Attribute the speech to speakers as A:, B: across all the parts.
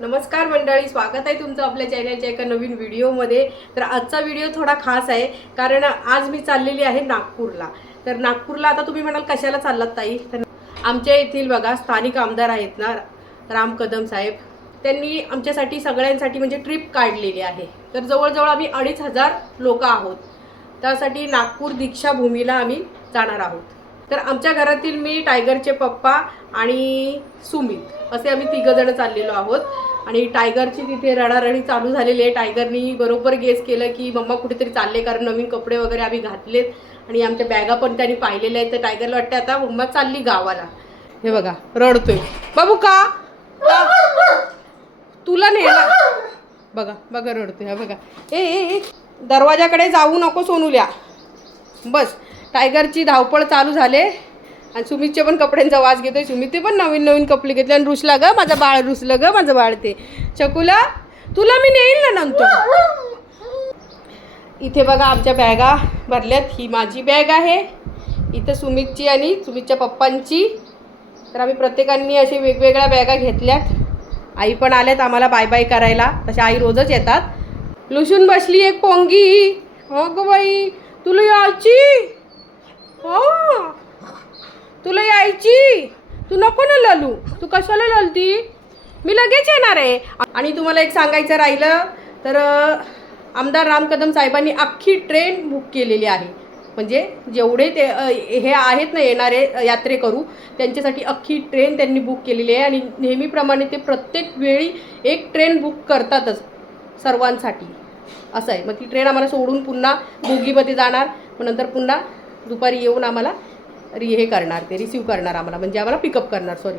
A: नमस्कार मंडळी स्वागत आहे तुमचं आपल्या चॅनलच्या एका नवीन व्हिडिओमध्ये तर आजचा व्हिडिओ थोडा खास आहे कारण आज मी चाललेली आहे नागपूरला. तर नागपूरला आता तुम्ही म्हणाल कशाला चाललात ताई? तर आमच्या येथील बघा स्थानिक आमदार आहेत ना राम कदम साहेब. त्यांनी आमच्यासाठी सगळ्यांसाठी म्हणजे ट्रिप काढलेली आहे. तर जवळजवळ आम्ही अडीच हजार लोक आहोत. त्यासाठी नागपूर दीक्षाभूमीला आम्ही जाणार आहोत. तर आमच्या घरातील मी टायगरचे पप्पा आणि सुमित असे आम्ही तिघंजणं चाललेलो आहोत. आणि टायगरची तिथे रडारडी चालू झालेली आहे. टायगरनी बरोबर गेस केलं की मम्मा कुठेतरी चालले कारण नवीन कपडे वगैरे आम्ही घातलेत आणि आमच्या बॅगा पण त्यांनी पाहिलेल्या आहेत. तर टायगरला वाटतं आता मम्मा चालली गावाला. हे बघा रडतोय. बाबू का? का? तुला नेला बघा बघा रडतोय. हा बघा. ए ए ए दरवाजाकडे जाऊ नको सोनूल्या. बस. टायगरची धावपळ चालू झाले. आणि सुमितचे पण कपड्यांचा वास घेतोय. सुमितचे पण नवीन नवीन कपडे घेतले. आणि रुसला ग माझं बाळ रुसलं ग माझं बाळ ते. चकुला तुला मी नेईल ना नंतर. इथे बघा आमच्या बॅगा भरल्यात. ही माझी बॅग आहे. इथं सुमितची आणि सुमितच्या पप्पांची. तर आम्ही प्रत्येकांनी अशी वेगवेगळ्या बॅगा घेतल्यात. आई पण आल्यात आम्हाला बाय बाय करायला. तशा आई रोजच येतात. लुसून बसली एक पोंगी. हो गो बाई तुला यायची हो तुला यायची तू नको ना ललू. तू कशाला ललती? मी लगेच येणार आहे. आणि तुम्हाला एक सांगायचं राहिलं तर आमदार राम कदम साहेबांनी अख्खी ट्रेन बुक केलेली आहे. म्हणजे जेवढे ते हे आहेत ना येणारे यात्रेकरू त्यांच्यासाठी अख्खी ट्रेन त्यांनी बुक केलेली आहे. आणि नेहमीप्रमाणे ते प्रत्येक वेळी एक ट्रेन बुक करतातच सर्वांसाठी. असं आहे. मग ती ट्रेन आम्हाला सोडून पुन्हा बोगीमध्ये जाणार. मग नंतर पुन्हा दुपारी येऊन आम्हाला रि हे करणार ते रिसीव करणार आम्हाला. म्हणजे आम्हाला पिकअप करणार सॉरी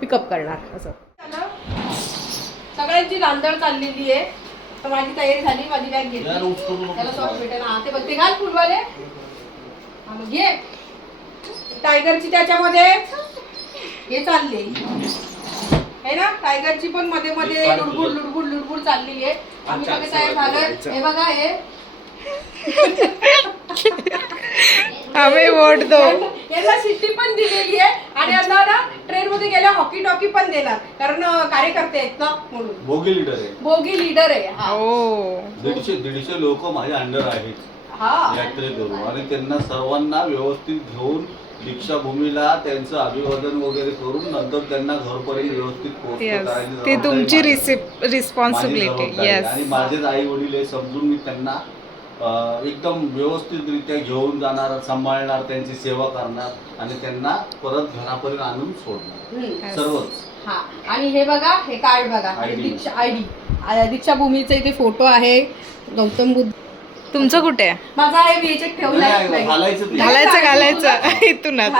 A: पिकअप करणार असं. सगळ्यांची धांदळ चाललेली आहे. तर माझी तयारी झाली माझी बॅग घेतली. त्याला सॉफ्ट भेटेल. हा ते बघते घाल फुलवाले. घे. टायगरची त्याच्यामध्ये. हे चालले. है ना टायगरची पण मध्ये मध्ये लुडबुड लुडबुड लुडबुड चाललेली आहे. आम्ही सगळे तयार झालं हे बघा हे.
B: आम्ही वोट दो
A: याला शिट्टी पण दिलेली आहे. आणि आता ना ट्रेन मध्ये गेल्या हॉकी टॉकी पण देणार. कारण कार्यकर्ते आहेत ना म्हणून.
C: बोगी लीडर आहे.
A: बोगी लीडर आहे हा.
B: ओ
C: दीडशे दीडशे लोक माझ्या अंडर आहेत.
A: हा.
C: यात्रेकरू. आणि त्यांना सर्वांना व्यवस्थित घेऊन दीक्षाभूमीला त्यांचं अभिवादन वगैरे करून नंतर त्यांना घरपर्यंत व्यवस्थित पोहोचतो
B: येस
C: करायची
B: ती
C: जबाबदारी
B: तुमची
C: माझी.
B: रिसिप
C: माझी
B: रिस्पॉन्सिबिलिटी
C: जबाबदारी. आणि
B: येस
C: माझेच आई वडील हे समजून मी त्यांना एकदम व्यवस्थितरित्या घेऊन जाणार सांभाळणार त्यांची सेवा करणार आणि त्यांना परत घरापर्यंत आणून सोडणार. सर्वच.
A: हा. आणि हे बघा हे कार्ड बघा. हे. दीक्षा आय डी. दीक्षाभूमीचा इथे फोटो आहे. गौतम बुद्ध.
B: तुमचं कुठे? आहे
A: माझा आहे ठेवलाय
C: नाही,
A: नाही.
C: घालायचं.
B: घालायचं घालायचं. इथूनच.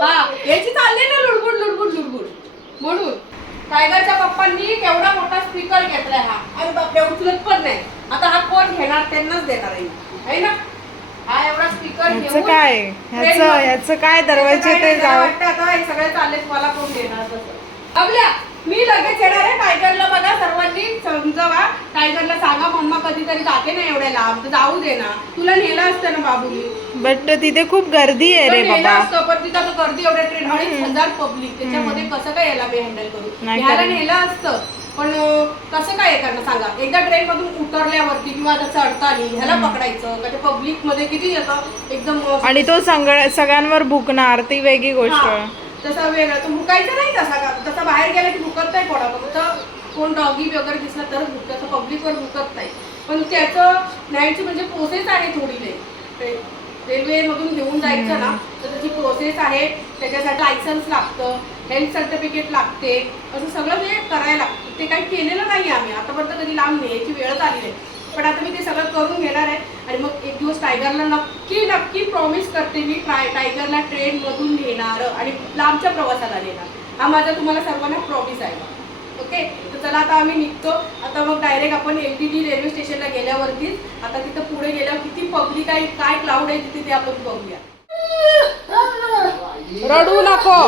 A: हा याची चालली ना लुडबुड लुडबुड लुडबुड. म्हणून टायगरच्या पप्पांनी केवढा मोठा स्पीकर घेतलाय हा. अरे बापरे उचलत पण नाही. आता हा कोण घेणार त्यांनाच देणार आहे है ना? हा एवढा स्पीकर
B: काय? ह्याचं ह्याचं काय दरवाजे ते
A: वाटतं आता हे सगळे चालले मला कोण देणार तसं. अबल्या मी लगेच येणार आहे टायगरला बघा सर्वांनी समजावा. टायगरला सांगा मम्मा कधीतरी जाते ना एवढ्या लांब जाऊ दे ना. तुला नेलं असतं ना बाबूनी.
B: बट तिथे खूप गर्दी आहे रे बाबा.
A: पण तिथं आता गर्दी एवढ्या ट्रेन अडीच हजार पब्लिक त्याच्यामध्ये कसं काय याला मी हँडल करू?
B: करू.
A: नेलं असतं. पण कसं काय करणं सांगा? एकदा ट्रेन मधून उतरल्यावरती किंवा आता चढताना ह्याला पकडायचं का ते पब्लिकमध्ये किती येतं? एकदम
B: आणि तो सगळ्या सगळ्यांवर भुकणार ती वेगळी गोष्ट.
A: हा, तसा वेगळा. तो भुकायचा नाही तसा का? तसा बाहेर गेला की भुकत नाही कोणा फक्त कोण डॉगी वगैरे दिसला तरच भुकत तसं पब्लिकवर भुकत नाही. पण त्याचं न्यायची म्हणजे प्रोसेस आहे थोडी लई रेल्वे मधून घेऊन जायचं ना तर त्याची प्रोसेस आहे. त्याच्यासाठी लायसन्स लागतं हेल्थ सर्टिफिकेट लागते. असं सगळं ते करायला लागतं. ते काही केलेलं नाही आम्ही. आतापर्यंत कधी लांब न्यायची वेळच आली नाही. पण आता मी ते सगळं करून घेणार आहे आणि मग एक दिवस टायगरला नक्की नक्की प्रॉमिस करते मी ट्राय टायगरला ट्रेन मधून नेणार आणि लांबच्या प्रवासाला नेणार. हा माझा तुम्हाला सर्वांना प्रॉमिस आहे. ओके तर चला आता आम्ही निघतो. आता मग डायरेक्ट आपण एल टी डी रेल्वे स्टेशनला गेल्यावरतीच आता तिथं पुढे गेल्यावर किती पब्लिक आहे काय क्लाउड आहे तिथे ते आपण बघूया. रडू नको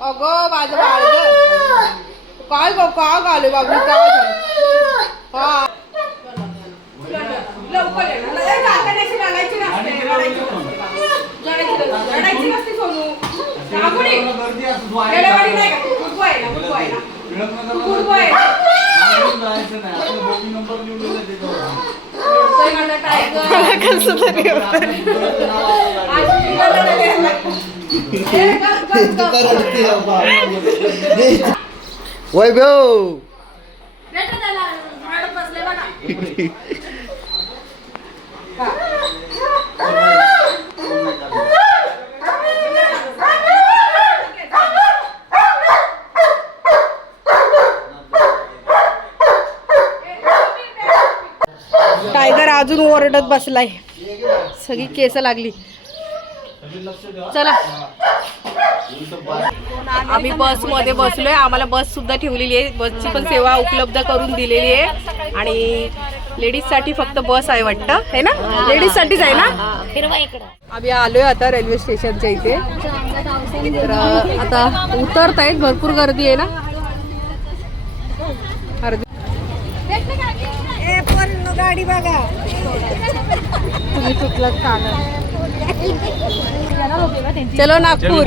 A: अगं माझं बाळ गं. का गं बाबू काय झालं हा लवकर रडायची नसते, रडायची नसते. रडायची नसते, रडायची
C: का?
A: नाही का? तू आहे ना, आहे ना. तू आहे. रडतोय माझा
B: कसं तरी
A: आज मी रडायला ए,
D: वैभव!
A: टायगर अजून ओरडत बसलाय. सगळी केस लागली. चला. आम्ही बसमध्ये बसलोय. आम्हाला बस सुद्धा ठेवलेली आहे. बसची पण सेवा उपलब्ध करून दिलेली आहे. आणि लेडीजसाठी फक्त बस आहे वाटतं. है ना? लेडीज साठीच आहे ना? आम्ही आलोय आता रेल्वे स्टेशनच्या इथे. तर आता उतरत आहेत भरपूर गर्दी आहे ना?
B: गाडी बघा.
A: तुम्ही चुकलात चलो नागपूर.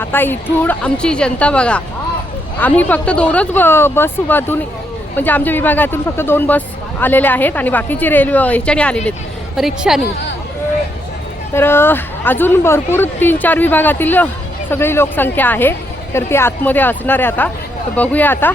A: आता इथून आमची जनता बघा. आम्ही फक्त दोनच ब बस उभातून म्हणजे आमच्या विभागातून फक्त दोन बस आलेल्या आहेत आणि बाकीचे रेल्वे ह्याच्याने आलेले आहेत रिक्षानी. तर अजून भरपूर तीन चार विभागातील सगळी लोकसंख्या आहे तर ती आतमध्ये असणार आहे आता. तर बघूया आता.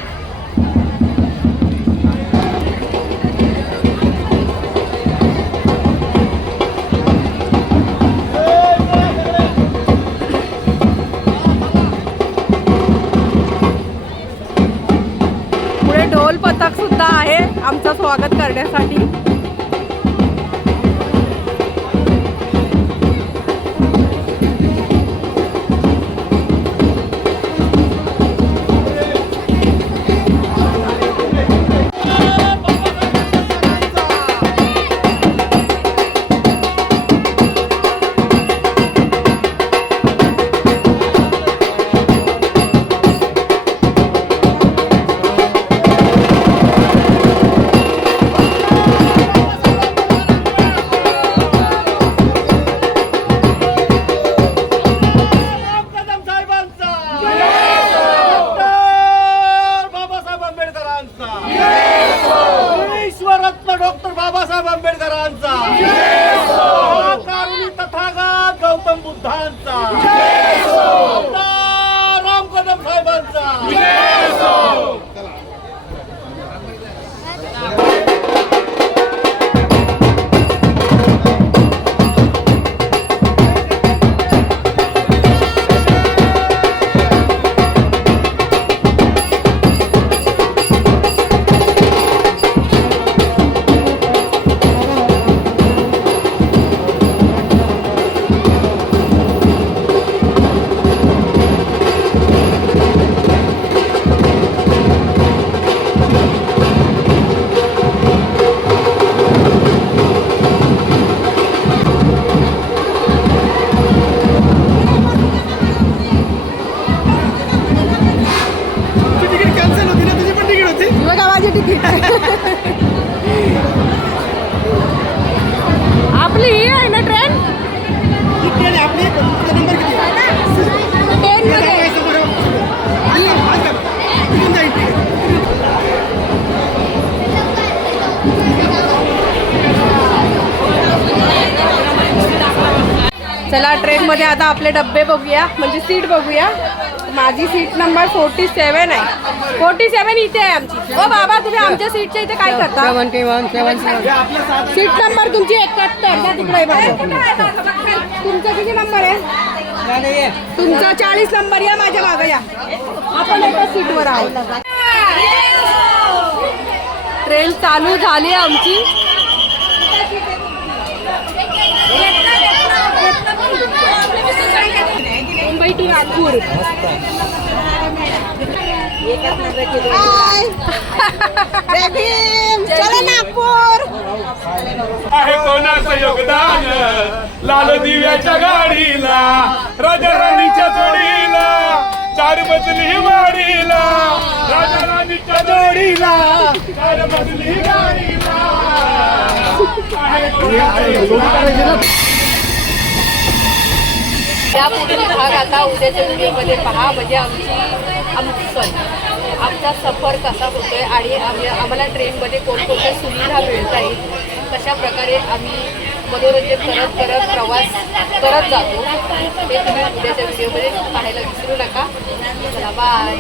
A: स्वागत Wassermann चला ट्रेनमध्ये आता आपले डब्बे बघूया. म्हणजे सीट बघूया. माझी सीट नंबर फोर्टी सेवन आहे. फोर्टी सेवन इथे आहे आमची. हो बाबा तुम्ही आमच्या सीटच्या इथे काय करता? सीट नंबर तुमची एकाहत्तर. तिकडे तुमचा किती नंबर आहे? तुमचा चाळीस नंबर या माझ्या मागं या. आपण एका सीटवर आहोत. ट्रेन चालू झाली आमची. मुंबई नागपूर चला नागपूर
E: आहे कोणाचं योगदान लाल दिव्याच्या गाडीला राजा राणीच्या जोडीला चार मजली वाडीला राजा राणीच्या जोडीला चार मजली गाडीला
A: या पूर्ण भाग आता उद्याच्या व्हिडिओमध्ये पहा. म्हणजे आमची आमची सॉरी आमचा सफर कसा होतोय आणि आम्ही आम्हाला ट्रेनमध्ये कोणकोणत्या सुविधा मिळत आहेत कशा प्रकारे आम्ही मनोरंजन करत करत प्रवास करत जातो हे तुम्ही उद्याच्या व्हिडिओमध्ये पाहायला विसरू नका. चला बाय